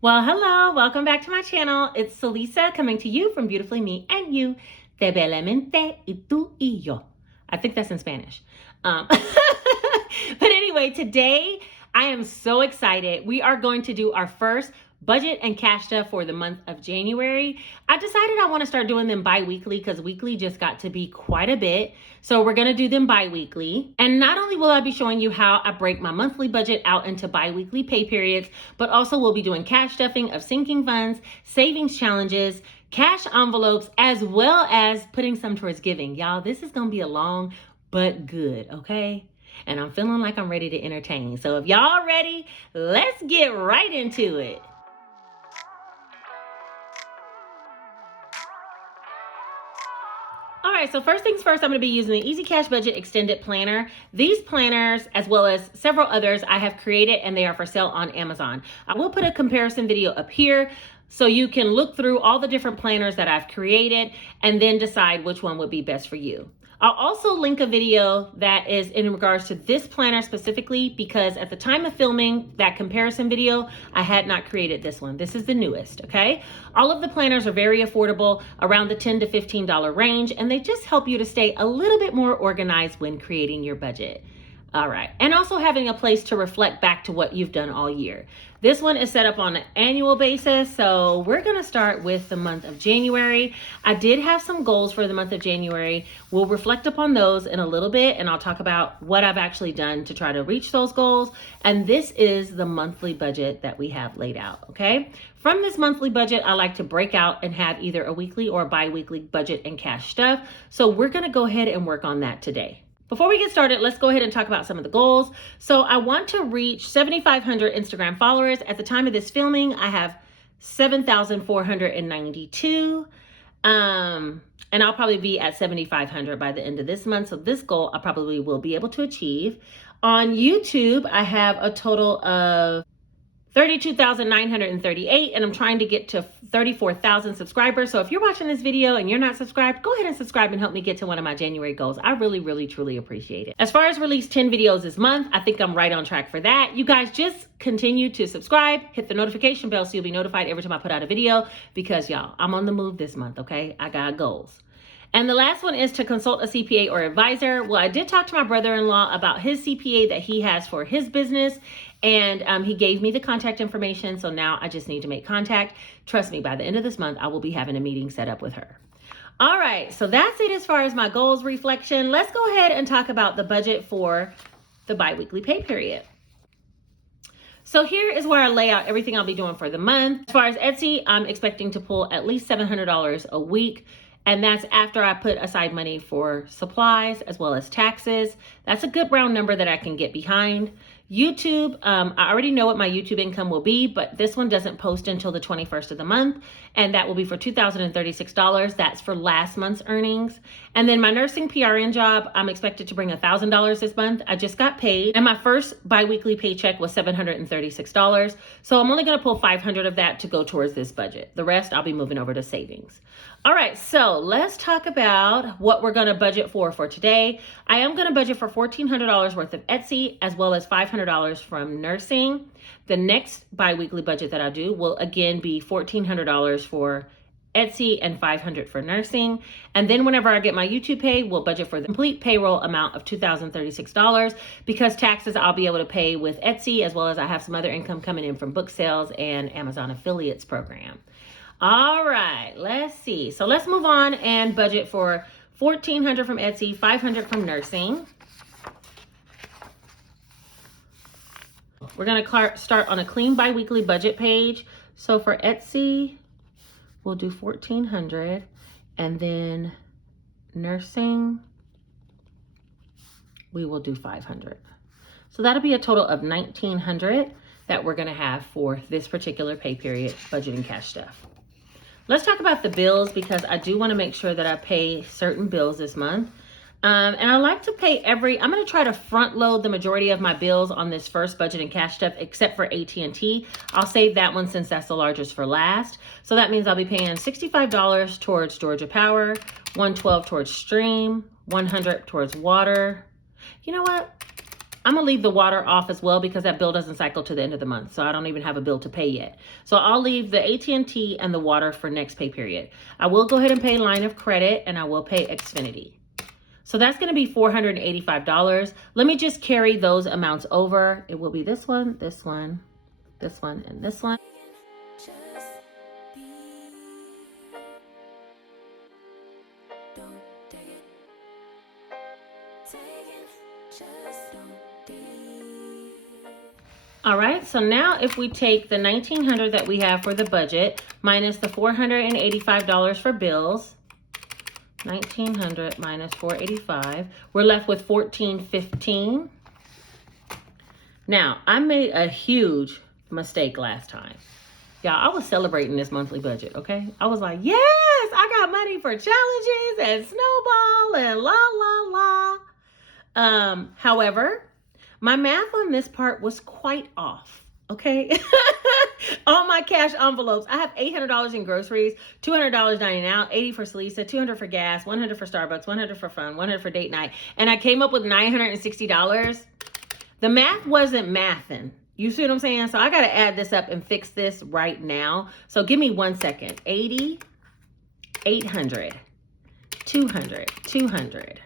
Well, hello, welcome back to my channel. It's Celisa coming to you from Beautifully Me and You, de bellamente y tú y yo. I think that's in Spanish. But anyway, today I am so excited. We are going to do our first budget and cash stuff for the month of January. I decided I want to start doing them bi-weekly because weekly just got to be quite a bit. So we're going to do them bi-weekly. And not only will I be showing you how I break my monthly budget out into bi-weekly pay periods, but also we'll be doing cash stuffing of sinking funds, savings challenges, cash envelopes, as well as putting some towards giving. Y'all, this is going to be a long but good, okay? And I'm feeling like I'm ready to entertain. So if y'all ready, let's get right into it. All right, so first things first, I'm going to be using the Easy Cash Budget Extended Planner. These planners, as well as several others, I have created and they are for sale on Amazon. I will put a comparison video up here so you can look through all the different planners that I've created and then decide which one would be best for you. I'll also link a video that is in regards to this planner specifically because at the time of filming that comparison video, I had not created this one. This is the newest, okay? All of the planners are very affordable, around the $10 to $15 range, and they just help you to stay a little bit more organized when creating your budget. All right, and also having a place to reflect back to what you've done all year. This one is set up on an annual basis, so we're gonna start with the month of January. I did have some goals for the month of January. We'll reflect upon those in a little bit, and I'll talk about what I've actually done to try to reach those goals. And this is the monthly budget that we have laid out, okay? From this monthly budget, I like to break out and have either a weekly or bi-weekly budget and cash stuff. So we're gonna go ahead and work on that today. Before we get started, let's go ahead and talk about some of the goals. So I want to reach 7,500 Instagram followers. At the time of this filming, I have 7,492. And I'll probably be at 7,500 by the end of this month. So this goal I probably will be able to achieve. On YouTube, I have a total of 32,938, and I'm trying to get to 34,000 subscribers. So if you're watching this video and you're not subscribed, go ahead and subscribe and help me get to one of my January goals. I really, truly appreciate it. As far as release 10 videos this month, I think I'm right on track for that. You guys just continue to subscribe, hit the notification bell so you'll be notified every time I put out a video because y'all, I'm on the move this month, okay? I got goals. And the last one is to consult a CPA or advisor. Well, I did talk to my brother-in-law about his CPA that he has for his business, and he gave me the contact information. So now I just need to make contact. Trust me, by the end of this month, I will be having a meeting set up with her. All right, so that's it as far as my goals reflection. Let's go ahead and talk about the budget for the bi-weekly pay period. So here is where I lay out everything I'll be doing for the month. As far as Etsy, I'm expecting to pull at least $700 a week. And that's after I put aside money for supplies as well as taxes. That's a good round number that I can get behind. YouTube, I already know what my YouTube income will be, but this one doesn't post until the 21st of the month, and that will be for $2,036. That's for last month's earnings. And then my nursing PRN job, I'm expected to bring $1,000 this month. I just got paid, and my first bi-weekly paycheck was $736. So I'm only gonna pull $500 of that to go towards this budget. The rest I'll be moving over to savings. All right, so let's talk about what we're gonna budget for today. I am gonna budget for $1,400 worth of Etsy as well as $500 from nursing. The next bi-weekly budget that I do will again be $1,400 for Etsy and $500 for nursing. And then whenever I get my YouTube pay, we'll budget for the complete payroll amount of $2,036 because taxes I'll be able to pay with Etsy as well as I have some other income coming in from book sales and Amazon affiliates program. All right, let's see. So let's move on and budget for $1,400 from Etsy, $500 from nursing. We're gonna start on a clean bi-weekly budget page. So for Etsy, we'll do $1,400, and then nursing, we will do $500. So that'll be a total of $1,900 that we're gonna have for this particular pay period, budgeting cash stuff. Let's talk about the bills because I do want to make sure that I pay certain bills this month. And I like to pay I'm going to try to front load the majority of my bills on this first budget and cash stuff, except for AT&T. I'll save that one since that's the largest for last. So that means I'll be paying $65 towards Georgia Power, $112 towards Stream, $100 towards water. You know what? I'm gonna leave the water off as well because that bill doesn't cycle to the end of the month. So I don't even have a bill to pay yet. So I'll leave the AT&T and the water for next pay period. I will go ahead and pay line of credit, and I will pay Xfinity. So that's going to be $485. Let me just carry those amounts over. It will be this one, this one, this one, and this one. All right, so now if we take the $1,900 that we have for the budget minus the $485 for bills, $1,900 minus $485, we're left with $1,415. Now, I made a huge mistake last time. Y'all, I was celebrating this monthly budget, okay? I was like, yes, I got money for challenges and snowball and la. However, my math on this part was quite off, okay? On my cash envelopes, I have $800 in groceries, $200 dining out, $80 for Salisa, $200 for gas, $100 for Starbucks, $100 for fun, $100 for date night, and I came up with $960. The math wasn't mathing. You see what I'm saying? So I got to add this up and fix this right now. So give me 1 second. 80, 800, 200, 200,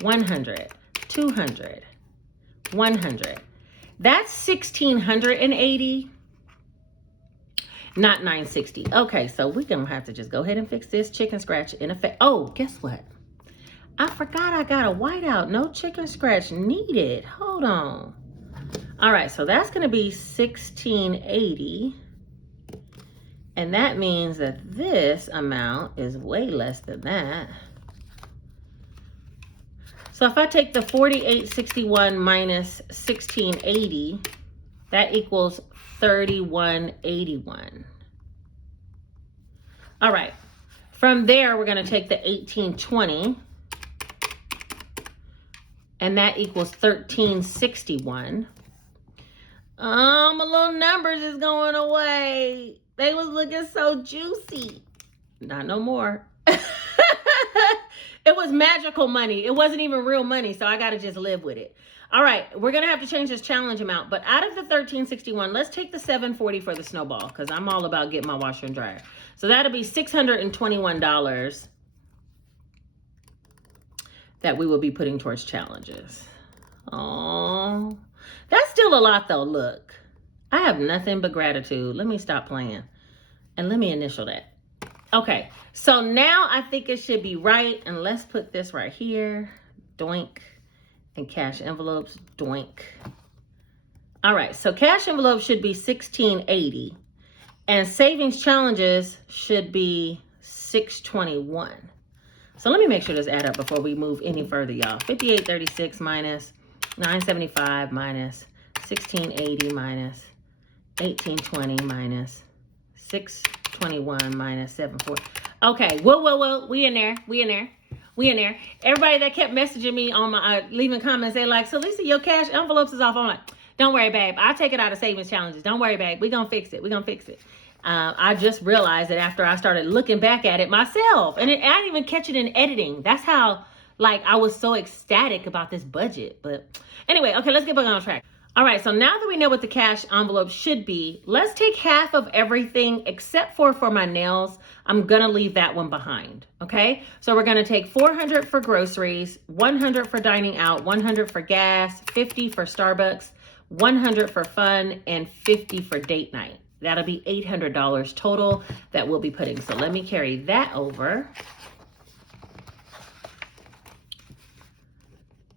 100, 200, 100. That's 1,680. Not 960. Okay, so we're going to have to just go ahead and fix this chicken scratch in effect. Oh, guess what? I forgot I got a whiteout. No chicken scratch needed. Hold on. All right, so that's going to be 1,680. And that means that this amount is way less than that. So if I take the 4,861 minus 1,680, that equals 3,181. All right. From there, we're going to take the 1,820. And that equals 1,361. My little numbers is going away. They was looking so juicy. Not no more. It was magical money. It wasn't even real money, so I got to just live with it. All right, we're going to have to change this challenge amount. But out of the 1,361, let's take the 740 for the snowball because I'm all about getting my washer and dryer. So that'll be $621 that we will be putting towards challenges. Oh, that's still a lot though. Look, I have nothing but gratitude. Let me stop playing and let me initial that. Okay, so now I think it should be right. And let's put this right here. Doink. And cash envelopes. Doink. All right, so cash envelopes should be 1,680. And savings challenges should be 621. So let me make sure this add up before we move any further, y'all. 5836 minus 975 minus 1680 minus 1820 minus 621 minus 740. Okay, whoa. We in there. Everybody that kept messaging me on my, leaving comments, they like, so Lisa, your cash envelopes is off. I'm like, don't worry, babe. I'll take it out of savings challenges. Don't worry, babe. We're going to fix it. I just realized that after I started looking back at it myself, and I didn't even catch it in editing. That's how, I was so ecstatic about this budget. But anyway, okay, let's get back on track. All right, so now that we know what the cash envelope should be, let's take half of everything except for my nails. I'm gonna leave that one behind, okay? So we're gonna take $400 for groceries, $100 for dining out, $100 for gas, $50 for Starbucks, $100 for fun, and $50 for date night. That'll be $800 total that we'll be putting. So let me carry that over.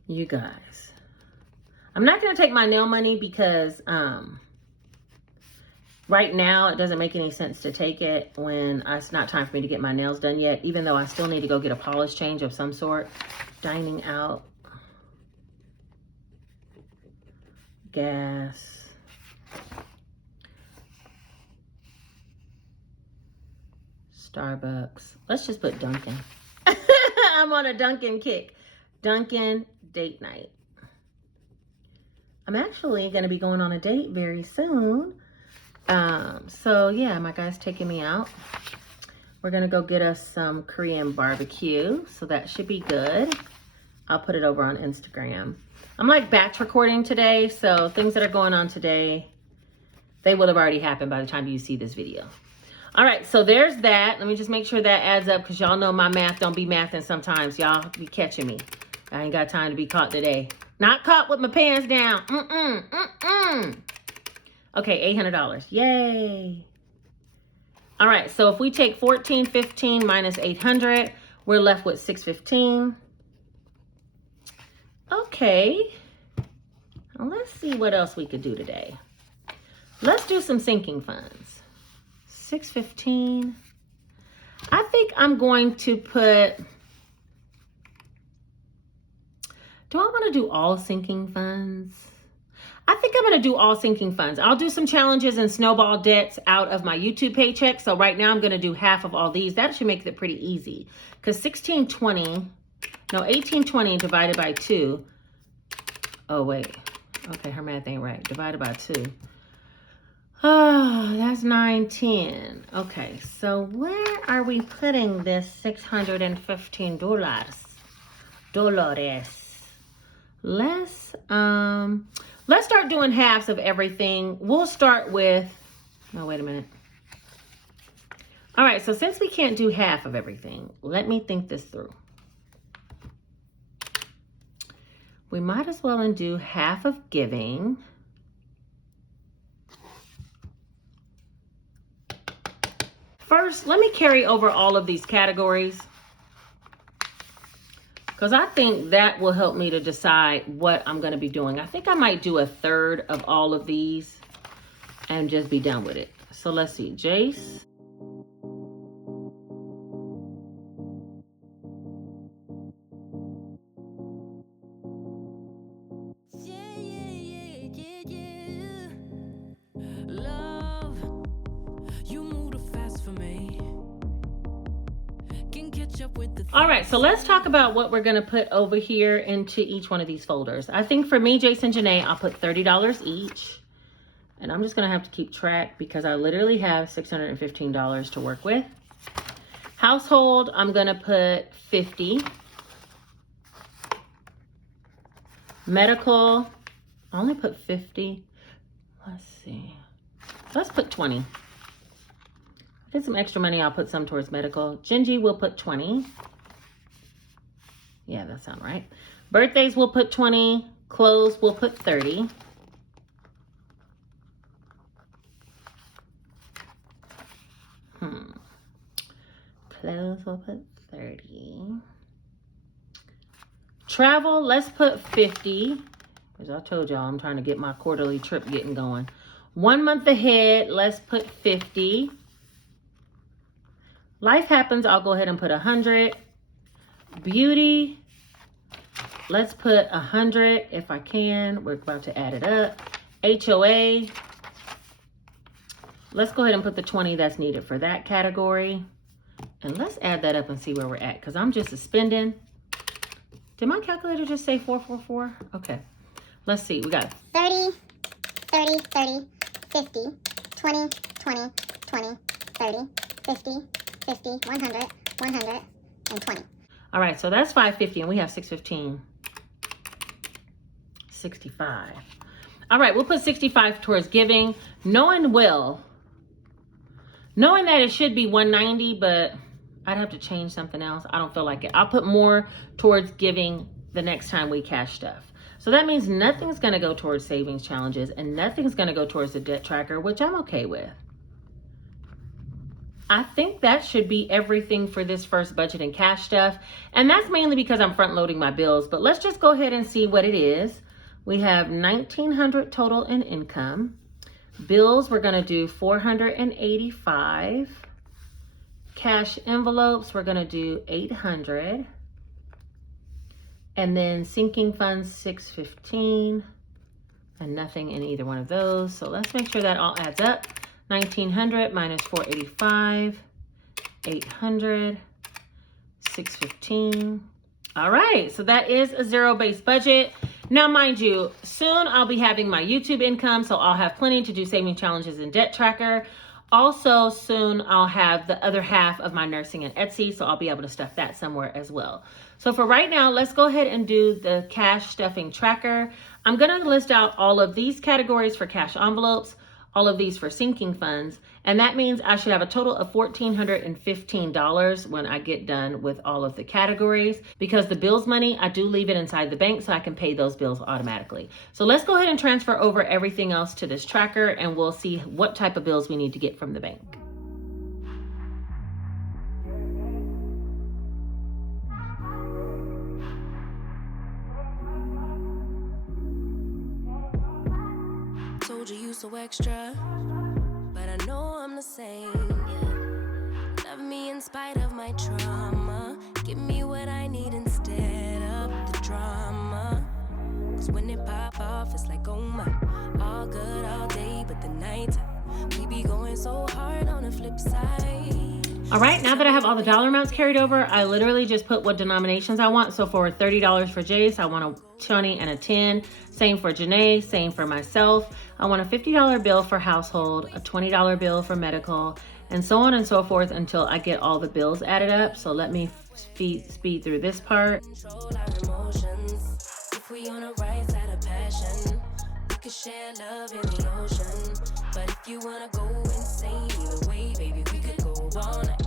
You guys. I'm not going to take my nail money because right now it doesn't make any sense to take it when it's not time for me to get my nails done yet, even though I still need to go get a polish change of some sort. Dining out. Gas. Starbucks. Let's just put Dunkin'. I'm on a Dunkin' kick. Dunkin' date night. I'm actually going to be going on a date very soon. So yeah, my guy's taking me out. We're going to go get us some Korean barbecue. So that should be good. I'll put it over on Instagram. I'm like batch recording today, so things that are going on today, they will have already happened by the time you see this video. All right, so there's that. Let me just make sure that adds up, because y'all know my math don't be mathing sometimes. Y'all be catching me. I ain't got time to be caught today. Not caught with my pants down. Okay, $800. Yay. All right, so if we take $1,415 minus 800, we're left with $615. Okay. Now let's see what else we could do today. Let's do some sinking funds. $615. I think I'm going to put, do I want to do all sinking funds? I think I'm going to do all sinking funds. I'll do some challenges and snowball debts out of my YouTube paycheck. So right now I'm going to do half of all these. That should make it pretty easy. Because 1820 divided by 2. Oh, wait. Okay, her math ain't right. Divided by 2. Oh, that's 910. Okay, so where are we putting this $615? Let's start doing halves of everything. We'll start with, oh, wait a minute. All right, so since we can't do half of everything, let me think this through. We might as well do half of giving. First, let me carry over all of these categories, because I think that will help me to decide what I'm going to be doing. I think I might do 1/3 of all of these and just be done with it. So let's see, Jace. All right, so let's talk about what we're going to put over here into each one of these folders. I think for me, Jason, Janae, I'll put $30 each. And I'm just going to have to keep track because I literally have $615 to work with. Household, I'm going to put $50. Medical, I only put $50. Let's see. Let's put $20. Get some extra money, I'll put some towards medical. Gingy will put $20. Yeah, that sounds right. Birthdays will put $20. Clothes will put $30. Clothes will put $30. Travel, let's put $50. As I told y'all, I'm trying to get my quarterly trip getting going. 1 month ahead, let's put $50. Life happens, I'll go ahead and put $100. Beauty, let's put $100 if I can. We're about to add it up. HOA, let's go ahead and put the $20 that's needed for that category. And let's add that up and see where we're at, because I'm just spending. Did my calculator just say 444? Okay. Let's see. We got 30, 30, 30, 50, 20, 20, 20, 30, 50, 50, 100, 100, and 20. All right, so that's 550, and we have 615. 65. All right, we'll put 65 towards giving. Knowing that it should be 190, but I'd have to change something else. I don't feel like it. I'll put more towards giving the next time we cash stuff. So that means nothing's going to go towards savings challenges and nothing's going to go towards the debt tracker, which I'm okay with. I think that should be everything for this first budget and cash stuff. And that's mainly because I'm front loading my bills. But let's just go ahead and see what it is. We have $1,900 total in income. Bills, we're going to do $485. Cash envelopes, we're going to do $800. And then sinking funds, $615. And nothing in either one of those. So let's make sure that all adds up. 1,900 minus 485, 800, 615. All right, so that is a zero-based budget. Now, mind you, soon I'll be having my YouTube income, so I'll have plenty to do saving challenges and debt tracker. Also, soon I'll have the other half of my nursing and Etsy, so I'll be able to stuff that somewhere as well. So for right now, let's go ahead and do the cash stuffing tracker. I'm going to list out all of these categories for cash envelopes, all of these for sinking funds, and that means I should have a total of $1,415 when I get done with all of the categories. Because the bills money, I do leave it inside the bank so I can pay those bills automatically. So let's go ahead and transfer over everything else to this tracker, and we'll see what type of bills we need to get from the bank. Told you so extra, but I know I'm the same. Yeah. Love me in spite of my trauma. Give me what I need instead of the drama. Cause when it pop off, it's like, oh my. All good all day, but the night we be going so hard on the flip side. All right, now that I have all the dollar amounts carried over, I literally just put what denominations I want. So for $30 for Jace, I want a 20 and a 10. Same for Janae, same for myself. I want a $50 bill for household, a $20 bill for medical, and so on and so forth until I get all the bills added up. So let me speed through this part. Control our emotions. If we on the right side of passion, we could share love in the ocean. But if you wanna go insane either way, baby, we could go all night.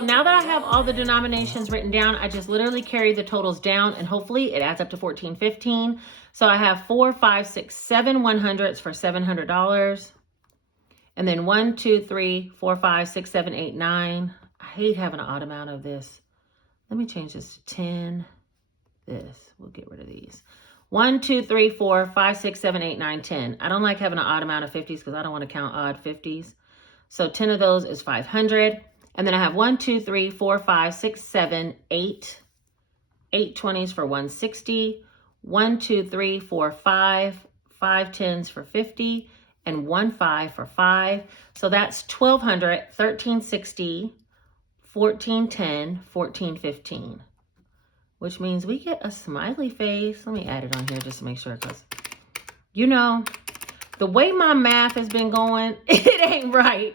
Now that I have all the denominations written down, I just literally carry the totals down and hopefully it adds up to $1,415. So I have 4, 5, 6, 7 100s for $700. And then 1, 2, 3, 4, 5, 6, 7, 8, 9. I hate having an odd amount of this. Let me change this to 10. We'll get rid of these. 1, 2, 3, 4, 5, 6, 7, 8, 9, 10. I don't like having an odd amount of 50s because I don't want to count odd 50s. So 10 of those is 500. And then I have 1, 2, 3, 4, 5, 6, 7, 8. 8 20s for 160. 1, 2, 3, 4, 5. 5 10s for 50. And 1 5 for 5. So that's 1,200, 1,360, 1,410, 1,415. Which means we get a smiley face. Let me add it on here just to make sure, because, you know, the way my math has been going, it ain't right.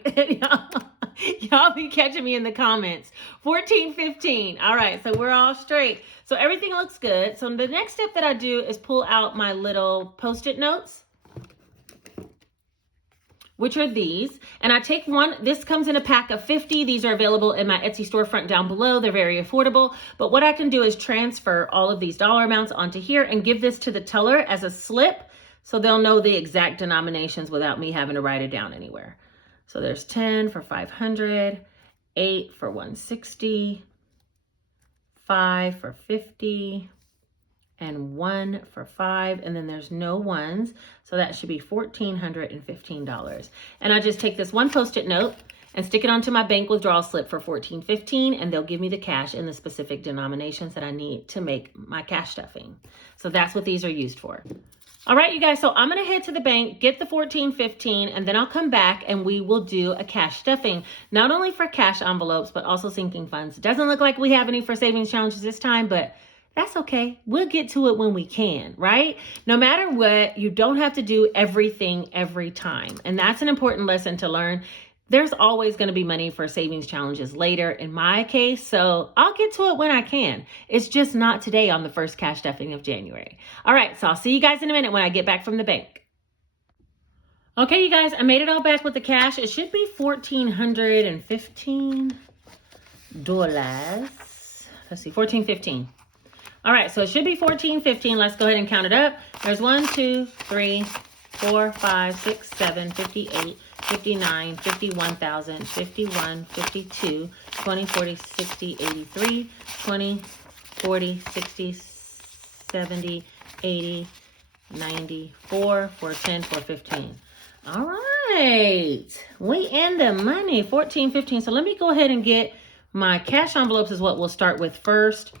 Y'all be catching me in the comments. 1415. All right, so we're all straight. So everything looks good. So the next step that I do is pull out my little Post-it notes, which are these. And I take one. This comes in a pack of 50. These are available in my Etsy storefront down below. They're very affordable. But what I can do is transfer all of these dollar amounts onto here and give this to the teller as a slip, so they'll know the exact denominations without me having to write it down anywhere. So there's 10 for 500, 8 for 160, 5 for 50, and 1 for 5. And then there's no ones. So that should be $1,415. And I just take this one Post-it note and stick it onto my bank withdrawal slip for $1,415, and they'll give me the cash in the specific denominations that I need to make my cash stuffing. So that's what these are used for. All right, you guys, so I'm going to head to the bank, get the $1,415, and then I'll come back and we will do a cash stuffing, not only for cash envelopes, but also sinking funds. It doesn't look like we have any for savings challenges this time, but that's okay. We'll get to it when we can, right? No matter what, you don't have to do everything every time. And that's an important lesson to learn. There's always going to be money for savings challenges later in my case, so I'll get to it when I can. It's just not today on the first cash stuffing of January. All right, so I'll see you guys in a minute when I get back from the bank. Okay, you guys, I made it all back with the cash. It should be $1,415. Let's see, $1,415. All right, so it should be $1,415. Let's go ahead and count it up. There's 1, 2, 3, 4, 5, 6, 7, 58, 59, 51,000, 51, 52, 20, 40, 60, 83, 20, 40, 60, 70, 80, 90, 4, 410, 415. All right, we in the money, 1415. So let me go ahead and get my cash envelopes is what we'll start with first.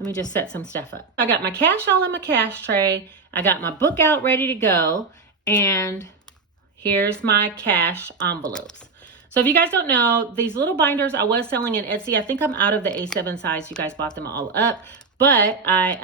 Let me just set some stuff up. I got my cash all in my cash tray. I got my book out ready to go. And here's my cash envelopes. So if you guys don't know, these little binders I was selling in Etsy. I think I'm out of the A7 size. You guys bought them all up. But I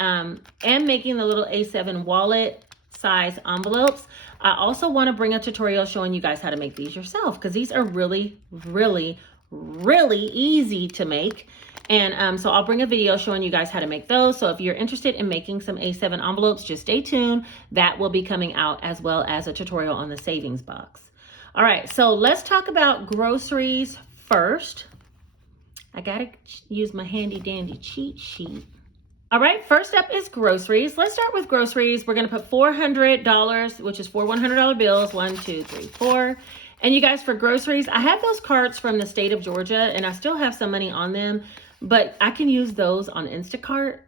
am making the little A7 wallet size envelopes. I also want to bring a tutorial showing you guys how to make these yourself, because these are really, really, really easy to make. And so I'll bring a video showing you guys how to make those. So if you're interested in making some A7 envelopes, just stay tuned. That will be coming out, as well as a tutorial on the savings box. All right, so let's talk about groceries first. I gotta use my handy dandy cheat sheet. All right, first up is groceries. Let's start with groceries. We're gonna put $400, which is 4 $100 bills. 1, 2, 3, 4. And you guys, for groceries, I have those cards from the state of Georgia, and I still have some money on them, but I can use those on Instacart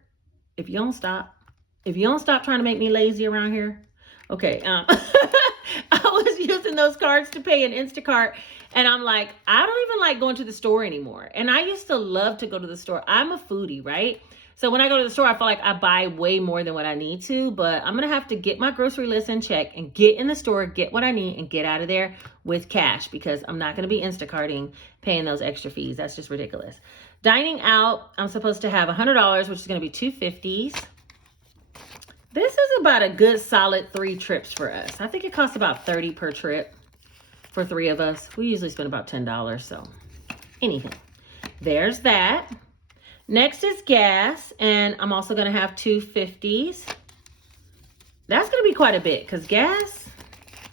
if you don't stop. If you don't stop trying to make me lazy around here. Okay, I was using those cards to pay an Instacart, and I'm like, I don't even like going to the store anymore. And I used to love to go to the store. I'm a foodie, right? So when I go to the store, I feel like I buy way more than what I need to, but I'm going to have to get my grocery list in check and get in the store, get what I need, and get out of there with cash, because I'm not going to be Instacarting, paying those extra fees. That's just ridiculous. Dining out, I'm supposed to have $100, which is going to be $250. This is about a good solid 3 trips for us. I think it costs about $30 per trip for 3 of us. We usually spend about $10, so anything. There's that. Next is gas, and I'm also going to have $250s. That's going to be quite a bit, because gas,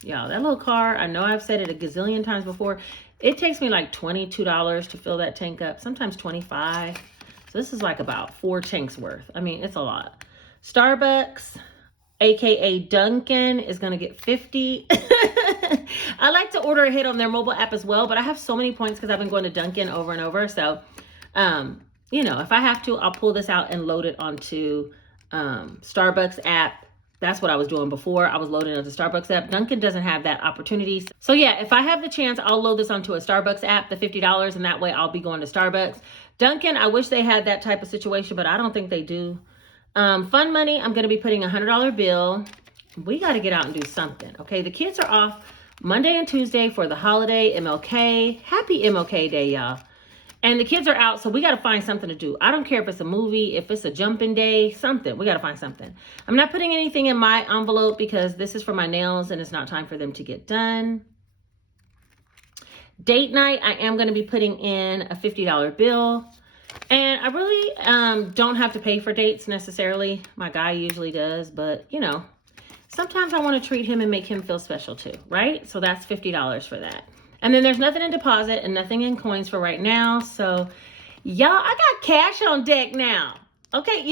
y'all, that little car, I know I've said it a gazillion times before, it takes me like $22 to fill that tank up, sometimes $25. So this is like about 4 tanks worth. I mean, it's a lot. Starbucks, aka Dunkin', is going to get $50. I like to order ahead on their mobile app as well, but I have so many points because I've been going to Dunkin' over and over. So, you know, if I have to, I'll pull this out and load it onto Starbucks app. That's what I was doing before. I was loading it onto Starbucks app. Dunkin' doesn't have that opportunity. So yeah, if I have the chance, I'll load this onto a Starbucks app, the $50, and that way I'll be going to Starbucks. Dunkin', I wish they had that type of situation, but I don't think they do. Fun money, I'm going to be putting a $100 bill. We got to get out and do something. Okay, the kids are off Monday and Tuesday for the holiday, MLK. Happy MLK Day, y'all. And the kids are out, so we got to find something to do. I don't care if it's a movie, if it's a jumping day, something. We got to find something. I'm not putting anything in my envelope because this is for my nails and it's not time for them to get done. Date night, I am going to be putting in a $50 bill. And I really don't have to pay for dates necessarily. My guy usually does, but you know, sometimes I want to treat him and make him feel special too, right? So that's $50 for that. And then there's nothing in deposit and nothing in coins for right now. So y'all, I got cash on deck now. Okay,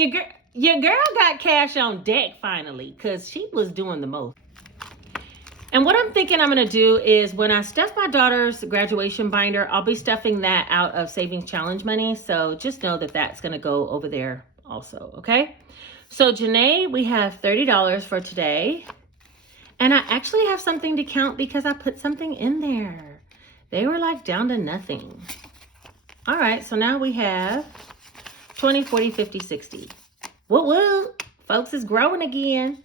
your girl got cash on deck finally, because she was doing the most. And what I'm thinking I'm going to do is when I stuff my daughter's graduation binder, I'll be stuffing that out of Savings Challenge money. So just know that that's going to go over there also, okay? So Janae, we have $30 for today. And I actually have something to count because I put something in there. They were like down to nothing. All right, so now we have 20, 40, 50, 60. Woo-woo, folks, is growing again.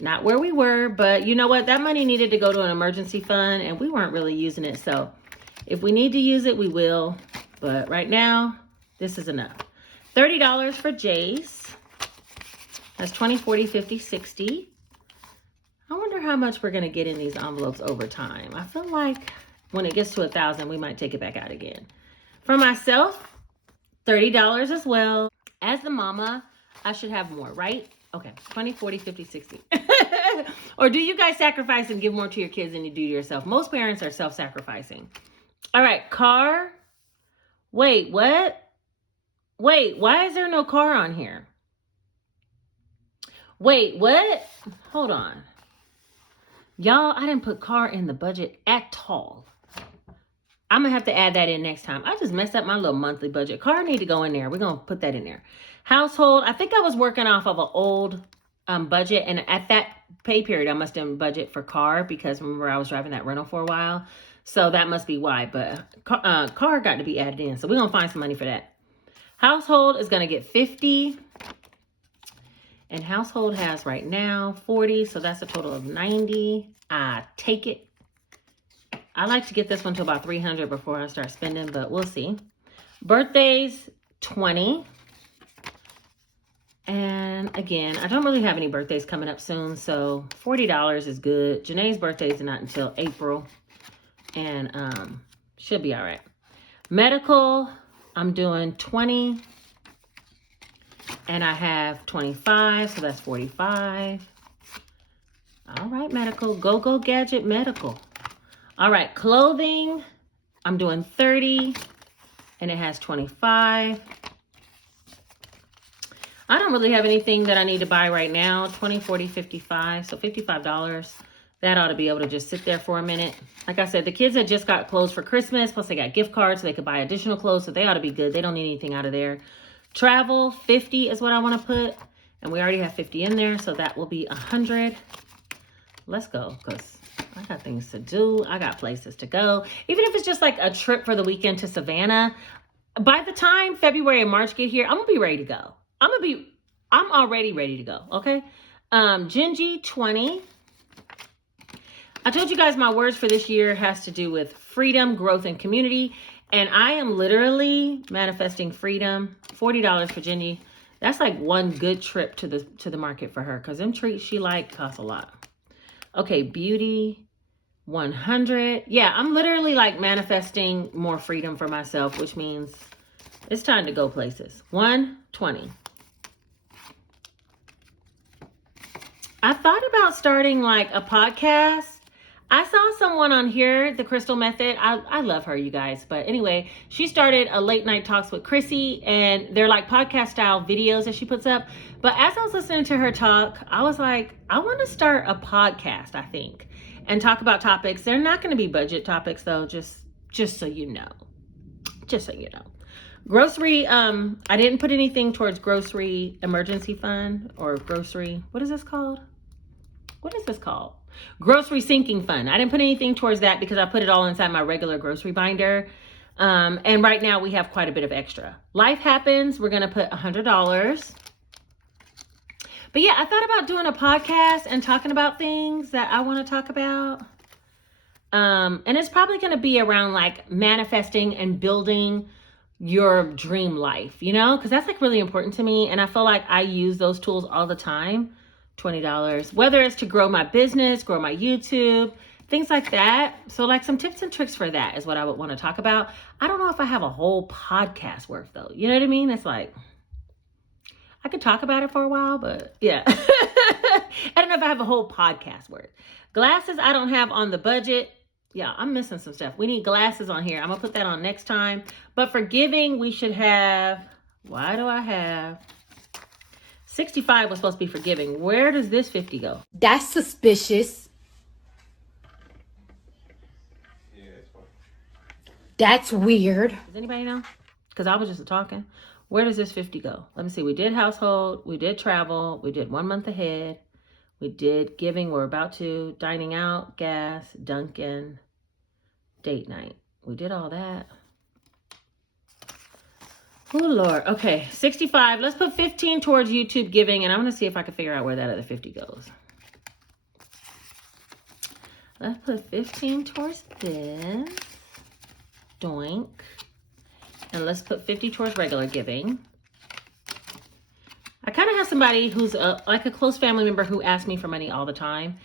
Not where we were, but you know what? That money needed to go to an emergency fund and we weren't really using it. So if we need to use it, we will. But right now, this is enough. $30 for Jace. That's 20, 40, 50, 60. I wonder how much we're going to get in these envelopes over time. I feel like when it gets to 1,000, we might take it back out again. For myself, $30 as well. As the mama, I should have more, right? Okay, 20, 40, 50, 60. Or do you guys sacrifice and give more to your kids than you do to yourself? Most parents are self-sacrificing. All right, car. Wait, what? Wait, why is there no car on here? Wait, what? Hold on. Y'all, I didn't put car in the budget at all. I'm going to have to add that in next time. I just messed up my little monthly budget. Car need to go in there. We're going to put that in there. Household, I think I was working off of an old budget. And at that pay period, I must have budget for car because remember I was driving that rental for a while. So that must be why. But car got to be added in. So we're going to find some money for that. Household is going to get 50. And household has right now 40. So that's a total of 90. I take it. I like to get this one to about 300 before I start spending, but we'll see. Birthdays, 20. And again, I don't really have any birthdays coming up soon, so $40 is good. Janae's birthday is not until April, and should be all right. Medical, I'm doing 20, and I have 25, so that's 45. All right, medical, go gadget medical. All right, clothing, I'm doing 30, and it has 25. I don't really have anything that I need to buy right now. 20, 40, 55, so $55. That ought to be able to just sit there for a minute. Like I said, the kids had just got clothes for Christmas, plus they got gift cards so they could buy additional clothes, so they ought to be good. They don't need anything out of there. Travel, 50 is what I want to put, and we already have 50 in there, so that will be 100. Let's go, because I got things to do. I got places to go. Even if it's just like a trip for the weekend to Savannah, by the time February and March get here, I'm going to be ready to go. I'm already ready to go, okay? Gingy, 20. I told you guys my words for this year has to do with freedom, growth, and community. And I am literally manifesting freedom. $40 for Gingy. That's like one good trip to the market for her, because them treats she like cost a lot. Okay, beauty, 100. Yeah, I'm literally like manifesting more freedom for myself, which means it's time to go places. 120. I thought about starting like a podcast. I saw someone on here, the Crystal Method. I love her, you guys. But anyway, she started a late night talks with Chrissy, and they're like podcast style videos that she puts up. But as I was listening to her talk, I was like, I want to start a podcast, I think, and talk about topics. They're not going to be budget topics though, just so you know. Just so you know. Grocery, I didn't put anything towards grocery emergency fund or grocery, what is this called? What is this called? Grocery sinking fund. I didn't put anything towards that because I put it all inside my regular grocery binder. And right now we have quite a bit of extra. Life happens. We're going to put $100. But yeah, I thought about doing a podcast and talking about things that I want to talk about. And it's probably going to be around like manifesting and building your dream life, you know, because that's like really important to me. And I feel like I use those tools all the time. $20, whether it's to grow my business, grow my YouTube, things like that. So like some tips and tricks for that is what I would want to talk about. I don't know if I have a whole podcast worth though. You know what I mean? It's like, I could talk about it for a while, but yeah. I don't know if I have a whole podcast worth. Glasses I don't have on the budget. Yeah, I'm missing some stuff. We need glasses on here. I'm going to put that on next time. But for giving, we should have, why do I have? 65 was supposed to be for giving. Where does this 50 go? That's suspicious. Yeah, it's fine. That's weird. Does anybody know? Because I was just talking. Where does this 50 go? Let me see. We did household. We did travel. We did 1 month ahead. We did giving. We're about to. Dining out. Gas. Dunkin'. Date night. We did all that. Oh, Lord. Okay. 65. Let's put 15 towards YouTube giving. And I'm going to see if I can figure out where that other 50 goes. Let's put 15 towards this. Doink. And let's put 50 towards regular giving. I kind of have somebody who's like a close family member who asks me for money all the time.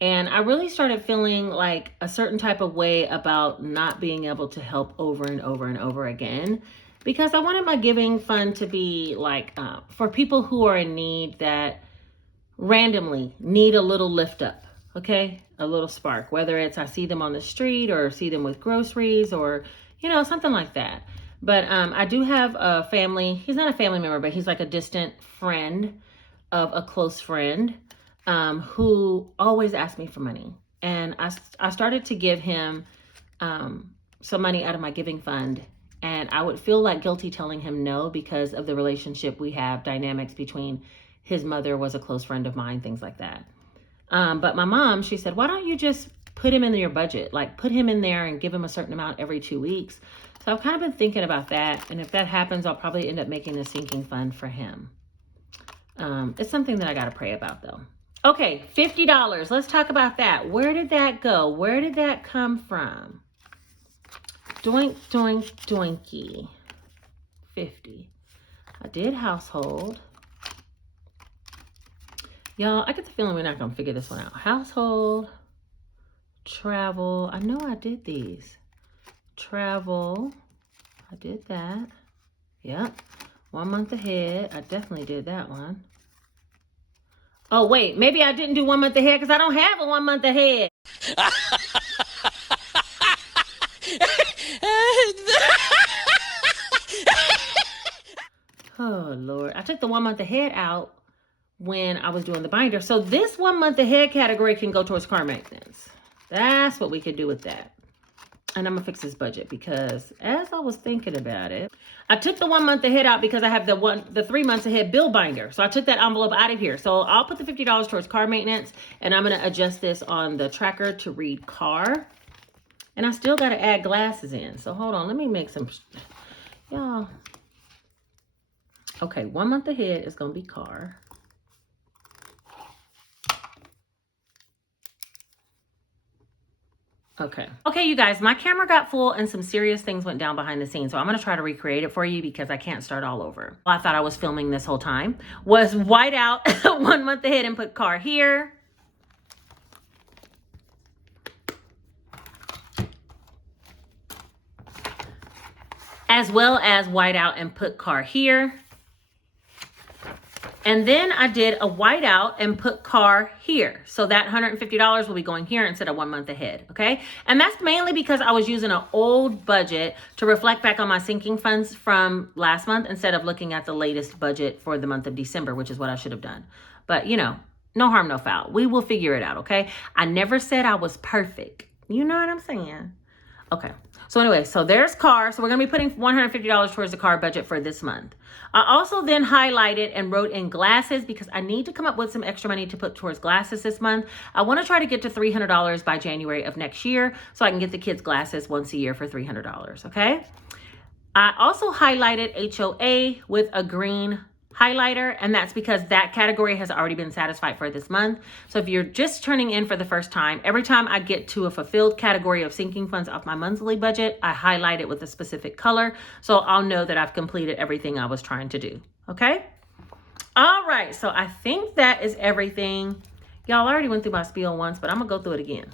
And I really started feeling like a certain type of way about not being able to help over and over and over again. Because I wanted my giving fund to be like for people who are in need that randomly need a little lift up. Okay? A little spark. Whether it's I see them on the street or see them with groceries or, you know, something like that. But I do have a family. He's not a family member, but he's like a distant friend of a close friend who always asks me for money. And I started to give him some money out of my giving fund. And I would feel like guilty telling him no because of the relationship we have, dynamics between his mother was a close friend of mine, things like that. But my mom, she said, why don't you just put him in your budget? Like put him in there and give him a certain amount every 2 weeks. So I've kind of been thinking about that. And if that happens, I'll probably end up making a sinking fund for him. It's something that I got to pray about though. Okay, $50. Let's talk about that. Where did that go? Where did that come from? Doink, doink, doinky. 50. I did household. Y'all, I get the feeling we're not going to figure this one out. Household, travel. I know I did these. Travel. I did that. Yep. 1 month ahead. I definitely did that one. Oh, wait. Maybe I didn't do 1 month ahead because I don't have a 1 month ahead. Oh, Lord. I took the 1 month ahead out when I was doing the binder. So this 1 month ahead category can go towards car maintenance. That's what we could do with that. And I'm gonna fix this budget because as I was thinking about it, I took the 1 month ahead out because I have the 3 months ahead bill binder. So I took that envelope out of here. So I'll put the $50 towards car maintenance, and I'm gonna adjust this on the tracker to read car. And I still gotta add glasses in. So hold on, let me make some, y'all. Okay, 1 month ahead is gonna be car. Okay, you guys, my camera got full and some serious things went down behind the scenes. So I'm gonna try to recreate it for you because I can't start all over. I thought I was filming this whole time. Was white out 1 month ahead and put car here. As well as white out and put car here. And then I did a whiteout and put car here. So that $150 will be going here instead of 1 month ahead, okay? And that's mainly because I was using an old budget to reflect back on my sinking funds from last month instead of looking at the latest budget for the month of December, which is what I should have done. But you know, no harm, no foul. We will figure it out, okay? I never said I was perfect. You know what I'm saying? Okay. So anyway, so there's car. So we're going to be putting $150 towards the car budget for this month. I also then highlighted and wrote in glasses because I need to come up with some extra money to put towards glasses this month. I want to try to get to $300 by January of next year so I can get the kids glasses once a year for $300, okay? I also highlighted HOA with a green highlighter, and that's because that category has already been satisfied for this month. So if you're just turning in for the first time, every time I get to a fulfilled category of sinking funds off my monthly budget, I highlight it with a specific color so I'll know that I've completed everything I was trying to do. Okay? All right, so I think that is everything. Y'all, I already went through my spiel once, but I'm gonna go through it again.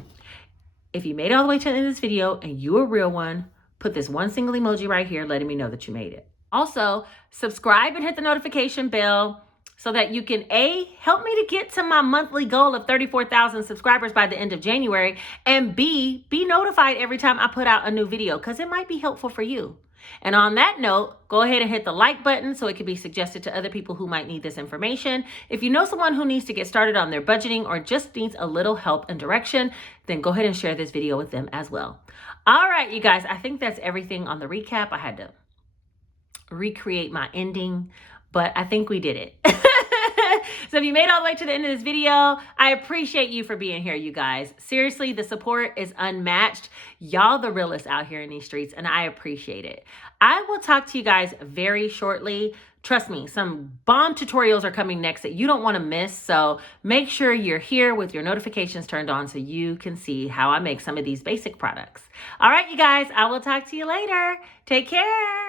If you made it all the way to the end of this video and you're a real one, put this one single emoji right here letting me know that you made it. Also, subscribe and hit the notification bell so that you can A, help me to get to my monthly goal of 34,000 subscribers by the end of January, and B, be notified every time I put out a new video because it might be helpful for you. And on that note, go ahead and hit the like button so it can be suggested to other people who might need this information. If you know someone who needs to get started on their budgeting or just needs a little help and direction, then go ahead and share this video with them as well. All right, you guys, I think that's everything on the recap. I had to recreate my ending, but I think we did it. So if you made it all the way to the end of this video, I appreciate you for being here, you guys. Seriously, the support is unmatched. Y'all the realest out here in these streets, and I appreciate it. I will talk to you guys very shortly. Trust me, some bomb tutorials are coming next that you don't want to miss. So make sure you're here with your notifications turned on so you can see how I make some of these basic products. All right, you guys, I will talk to you later. Take care.